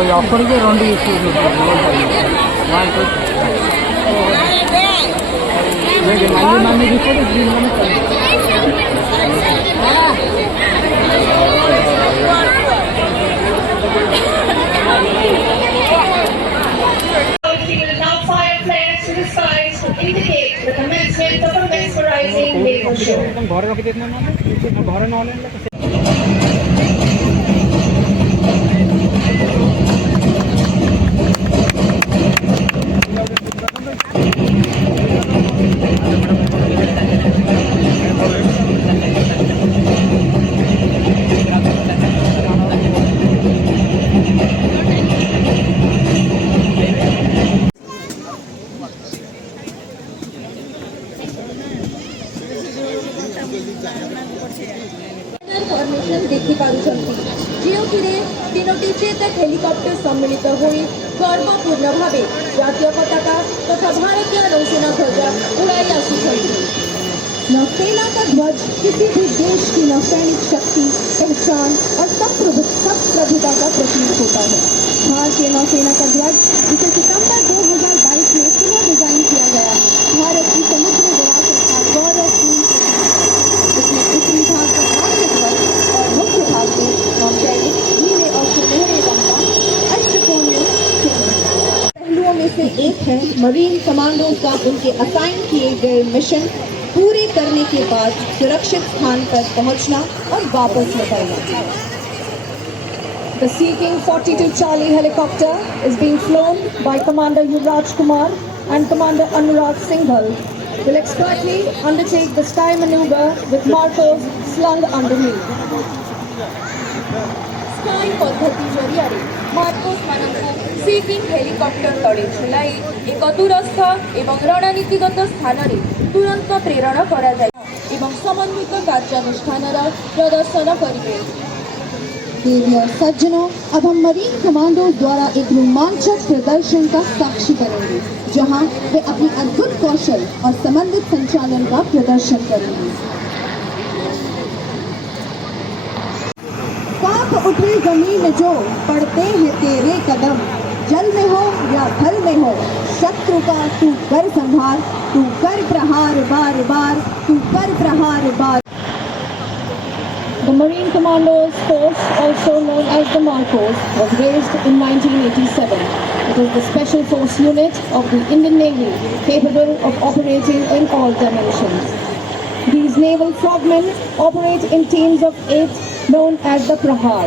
ওই অপরকে রন্ডি মালি মানি দিচ্ছে ঘরে রকি দিন ঘরে নহলে देखि पारुछंती जेउथिरे तीनोटी चेतक हेलिकॉप्टर सम्मिलित होई गर्वपूर्ण भावे जातीय पताका तथा भारतीय नौसेना ध्वजा उड़ाई आसुछंती। नौसेना का ध्वज किसी भी देश की नौसैनिक शक्ति, पहचान और संप्रभुता का प्रतीक होता है। भारतीय नौसेना का ध्वज, जिसे सितंबर 2022 में पुनः डिजाइन किया गया, भारत की समुद्र विरासत का गौरवपूर्ण इसमें उत्तरी भाग का भारतीय ध्वज और मुख्य भाग में नौसैनिक नीले और सुनहरे रंग का अष्टकोणीय चिन्ह। पहलुओं में से एक है मरीन कमांडो का उनके असाइन किए गए मिशन पूरे करने के बाद सुरक्षित स्थान पर पहुंचना और वापस लौटना। The Sea King 42 Charlie helicopter is being flown by Commander Yuvraj Kumar and Commander Anurag Singhal. Will expertly undertake the sky maneuver with Marcos slung underneath. Sky पद्धति जरियारे मार्कोस मानकु सी किंग हेलिकॉप्टर तले झुलाई एक दूरस्थ एवं रणनीतिगत स्थान रे तुरंत प्रेरण करा जाय एवं समन्वित कार्यानुष्ठानर प्रदर्शन करिवे। देवी और सज्जनों, अब हम मरीन कमांडो द्वारा एक रोमांचक प्रदर्शन का साक्षी बनेंगे, जहां वे अपनी अद्भुत कौशल और समन्वित संचालन का प्रदर्शन करेंगे। कांप उठे जमीन जो पड़ते हैं तेरे कदम, जल में हो या थल में हो शत्रु का तू कर संहार, तू कर प्रहार बार बार, तू कर प्रहार बार। The Marine Commandos Force, also known as the Marcos, was raised in 1987. It is the special force unit of the Indian Navy, capable of operating in all dimensions. These naval frogmen operate in teams of 8, known as the Prahar.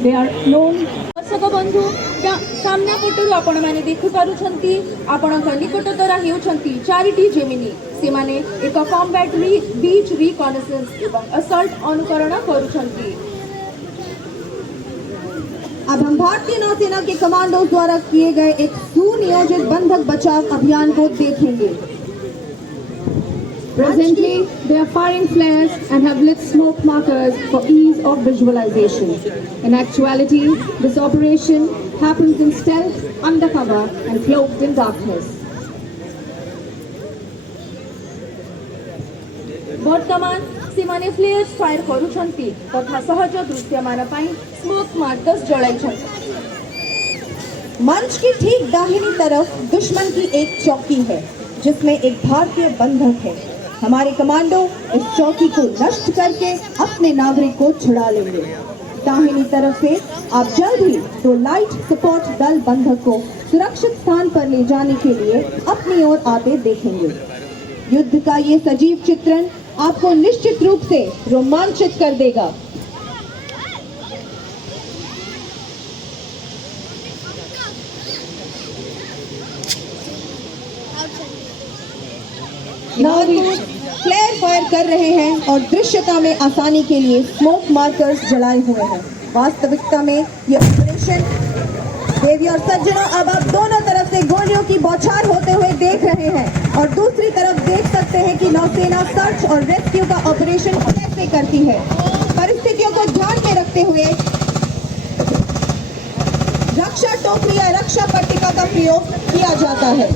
They are known. दर्शक बंधु, सामना पटरु आपण माने देखि पारुछंती, आपणक निकटतरा हेउछंती charity Gemini. से माने एक combat बीच reconnaissance एवं असॉल्ट अनुकरण करुछंती। अब हम भारतीय नौसेना के कमांडो द्वारा किए गए एक सुनियोजित बंधक बचाव अभियान को देखेंगे। Presently, they are firing flares and have lit smoke markers for ease of visualization. In actuality, this operation happens in stealth, undercover, and cloaked in darkness. वर्तमान सीमाने फ्लेयर्स फायर करुछंती तथा सहज दृश्यमान पाई स्मोक मार्कर्स जलाइछंती। मंच की ठीक दाहिनी तरफ दुश्मन की एक चौकी है, जिसमें एक भारतीय बंधक है। हमारे कमांडो इस चौकी को नष्ट करके अपने नागरिक को छुड़ा लेंगे। दाहिनी तरफ से आप जल्द ही 2 लाइट सपोर्ट दल बंधक को सुरक्षित स्थान पर ले जाने के लिए अपनी ओर आते देखेंगे। युद्ध का ये सजीव चित्रण आपको निश्चित रूप से रोमांचित कर देगा। नागरिक फ्लेयर फायर कर रहे हैं और दृश्यता में आसानी के लिए स्मोक मार्कर्स जलाए हुए हैं। वास्तविकता में यह ऑपरेशन देवी और सज्जनों, अब आप दोनों तरफ से गोलियों की बौछार होते हुए देख रहे हैं और दूसरी तरफ देख सकते हैं कि नौसेना सर्च और रेस्क्यू का ऑपरेशन कैसे करती है। परिस्थितियों को ध्यान में रखते हुए रक्षा टोकरी या रक्षा पट्टिका का प्रयोग किया जाता है।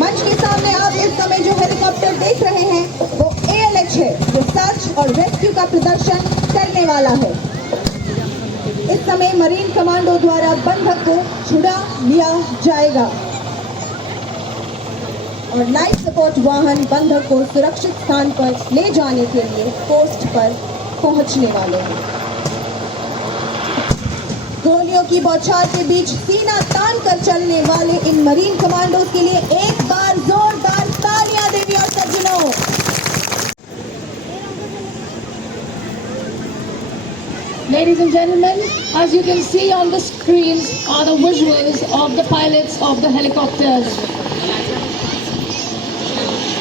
मंच के सामने आप इस समय जो हेलीकॉप्टर देख रहे हैं वो ALH है, जो सर्च और रेस्क्यू का प्रदर्शन करने वाला है। इस समय मरीन कमांडो द्वारा बंधक को छुड़ा लिया जाएगा और लाइफ सपोर्ट वाहन बंधक को सुरक्षित स्थान पर ले जाने के लिए पोस्ट पर पहुंचने वाले हैं। गोलियों की बौछार के बीच सीना तान कर चलने वाले इन मरीन कमांडोज के लिए एक बार जोरदार तालियां देवी और सज्जनों। Ladies and gentlemen, as you can see on the screens are the visuals of the pilots of the helicopters.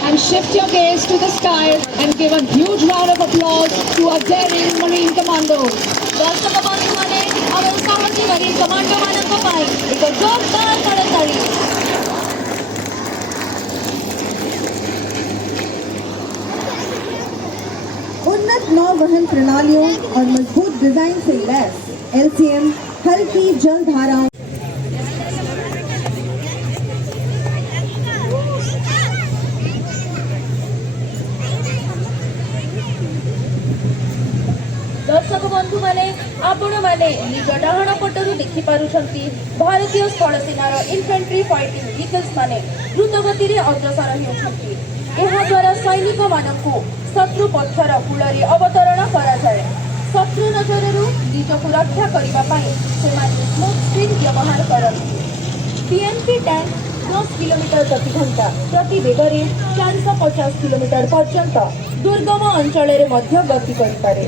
And shift your gaze to the skies and give a huge round of applause to our daring Marine Commandos. ଦର୍ଶକ ବନ୍ଧୁମାନେ ଆମର ସାହସୀ Marine କମାଣ୍ଡୋମାନଙ୍କ ପାଇଁ ଏକ ଜୋରଦାର କରତାଳି। उन्नत नौवहन प्रणालियों और मजबूत डिजाइन से लैस LCM हल्की जलधाराओं ଦର୍ଶକ ବନ୍ଧୁମାନେ ଆପଣମାନେ ନିଜ ଡାହାଣ ପଟରୁ ଦେଖିପାରୁଛନ୍ତି ଭାରତୀୟ ସ୍ଥଳସେନାର ଇନଫେଣ୍ଟ୍ରି ଫାଇଟିଂ ଭେହିକଲ୍ସ ମାନେ ଦ୍ରୁତ ଗତିରେ ଅଗ୍ରସର ହେଉଛନ୍ତି। ଏହାଦ୍ୱାରା ସୈନିକମାନଙ୍କୁ ଶତ୍ରୁ ପଥର କୂଳରେ ଅବତରଣ କରାଯାଏ। ଶତ୍ରୁ ନଜରରୁ ନିଜକୁ ରକ୍ଷା କରିବା ପାଇଁ ସେମାନେ ସ୍ମୋକ୍ ସ୍କ୍ରିନ୍ ବ୍ୟବହାର କରନ୍ତି। PNP ट्याङ्क 10 किलोमीटर प्रति घंटा प्रति बेगरे 450 किलोमीटर पर्यंत दुर्गम अंचल मध्य गति करिपारे।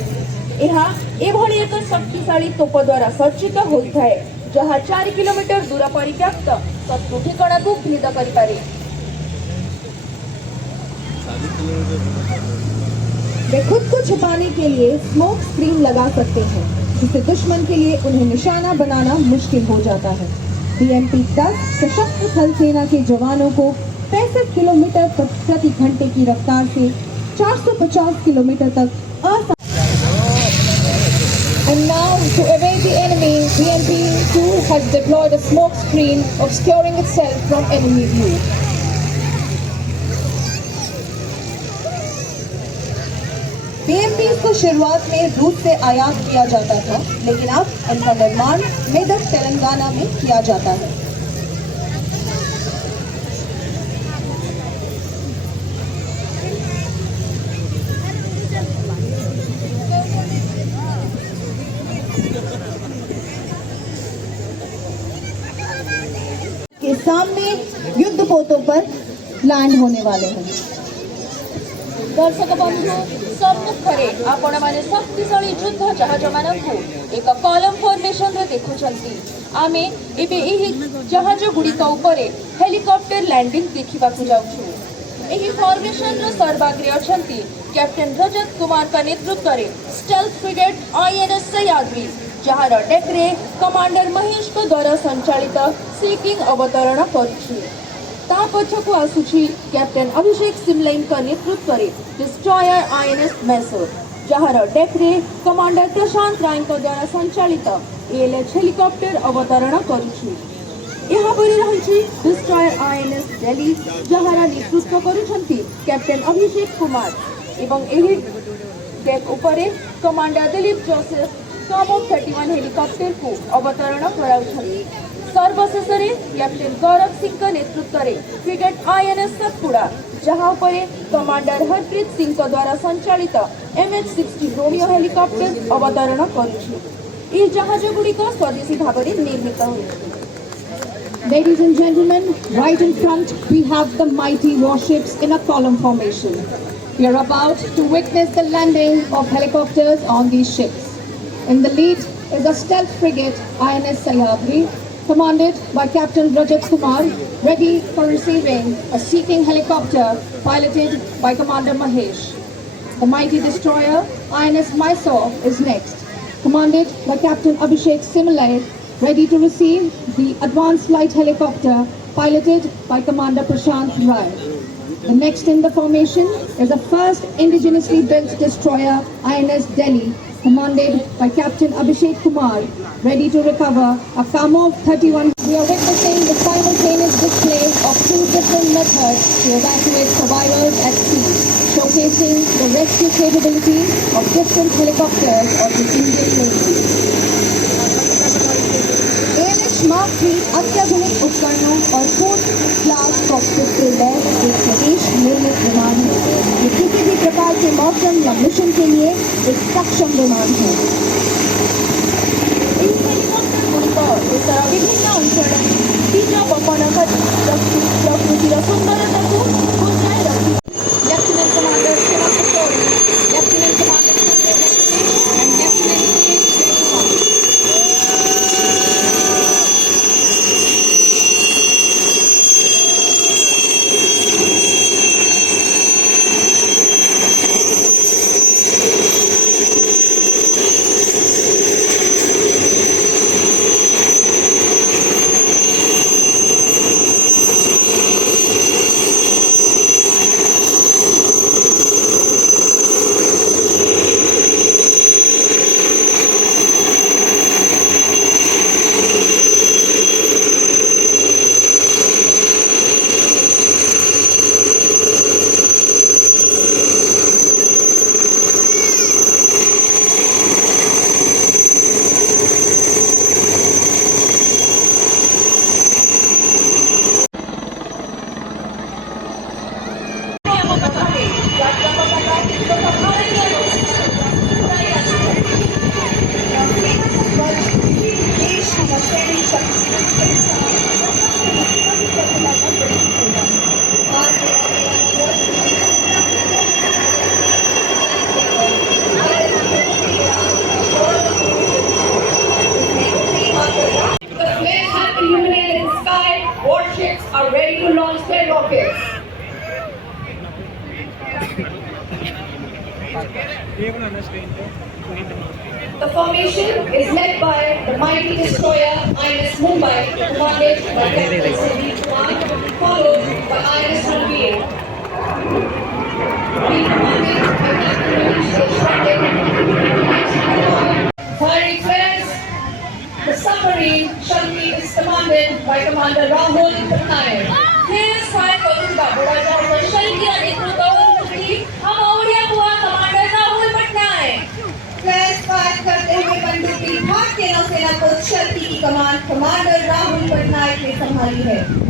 ଏହା ଏଭଳି ଏକ ଶକ୍ତିଶାଳୀ ତୋପ ଦ୍ୱାରା ସଜ୍ଜିତ ହୋଇଥାଏ ଯାହା 4 କିଲୋମିଟର ଦୂର ପରିବ୍ୟାପ୍ତ ଶତ୍ରୁ ଠିକଣାକୁ ଭେଦ କରିପାରେ। वे खुद को छुपाने के लिए स्मोक स्क्रीन लगा सकते हैं जिससे दुश्मन के लिए उन्हें निशाना बनाना मुश्किल हो जाता है। BMP-10 सशस्त्र थल सेना के जवानों को 65 किलोमीटर प्रति घंटे की रफ्तार से 450 किलोमीटर तक And now, to evade the enemy, BMP-2 has deployed a smoke screen obscuring itself from enemy view. BMP को शुरुआत में रूस से आयात किया जाता था, लेकिन अब इनका निर्माण मेदक तेलंगाना में किया जाता है। के सामने युद्धपोतों पर लैंड होने वाले हैं। दर्शक बंधु सम्मुखरे आपण माने शक्तिशाली युद्ध जहाज मानकु एक कॉलम फॉर्मेशन रे देखुछंती। आमे एबे एही जहाज गुड़िक उपरे हेलिकॉप्टर लैंडिंग देखिबा को जाउछु। एही फॉर्मेशन रो सर्वाग्रे अछंती कैप्टन रजत कुमार का नेतृत्व रे स्टेल्थ फ्रिगेट INS सह्याद्री जहार डेक्रे कमांडर महेश को द्वारा संचालित सीकिंग अवतरण करुछि। ता पछकु आसुछि कैप्टन अभिषेक सिमलेन का नेतृत्व रे डिस्ट्रॉयर INS मैसूर जहार डेक्रे कमांडर प्रशांत राय को द्वारा संचालित ALH हेलिकॉप्टर अवतरण करुछि। यहाँ पर रही डिस्ट्रॉयर INS दिल्ली जहार नेतृत्व करुछंती कैप्टन अभिषेक कुमार एवं एही डेक उपरे कमांडर दिलीप जोसेफ कामोक 31 हेलिकॉप्टर को अवतरण कराउछंती। सर्वशेष कैप्टन गौरव सिंह का नेतृत्व रे फ्रिगेट INS सतपुड़ा जहां पर कमांडर हरप्रीत सिंह को द्वारा संचालित MH-60 रोमियो हेलिकॉप्टर अवतरण करुछि। ई जहाज गुड़िक स्वदेशी भाव में निर्मित होइछि। Ladies and gentlemen, right in front we have the mighty warships in a column formation. We are about to witness the landing of helicopters on these ships. In the lead is a stealth frigate INS Sahyadri, commanded by Captain Rajat Kumar, ready for receiving a seeking helicopter piloted by Commander Mahesh. The mighty destroyer INS Mysore is next, commanded by Captain Abhishek Simlay, ready to receive the advanced light helicopter piloted by Commander Prashant Rai. The next in the formation is the first indigenously built destroyer INS Delhi, commanded by Captain Abhishek Kumar, ready to recover a Kamov 31. We are witnessing the simultaneous display of two different methods to evacuate survivors at sea, showcasing the rescue capability of different helicopters of the Indian Navy. Military अत्याधुनिक उपकरणों और fourth class cockpit से lace एक स्वदेश निर्मित विमान है। ये किसी भी प्रकार के मौसम या मिशन के लिए एक सक्षम विमान है। ଏହି ହେଲିକପ୍ଟରଗୁଡ଼ିକ ଦେଶର ବିଭିନ୍ନ ଅଞ୍ଚଳରେ ତୀବ୍ର ପବନ କରି ପ୍ରକୃତିର ସୁନ୍ଦରତାକୁ ବଜାୟ ରଖି Lieutenant Commander Shiva Pachori, Lieutenant Commander Sanjay Bhakti, and Lieutenant K. Kumar. The flares have illuminated the sky. Warships are ready to launch their rockets. The formation is led by the mighty destroyer INS Mumbai, commanded by Captain Sandeep Kumar, followed by INS Ranveer. Being commanded by Captain Manish Deshpande. Firing flares. The submarine Shakti is commanded by Commander Rahul Patnaik. Flares fire करून बाबूराजा कौशल्य नेतृत्वावरती हम ओडिया हुआ commander Rahul Patnaik. Flash fire करते हुए पनडुब्बी भारतीय नौसेना को शक्ति की कमान कमांडर राहुल पटनायक ने संभाली है।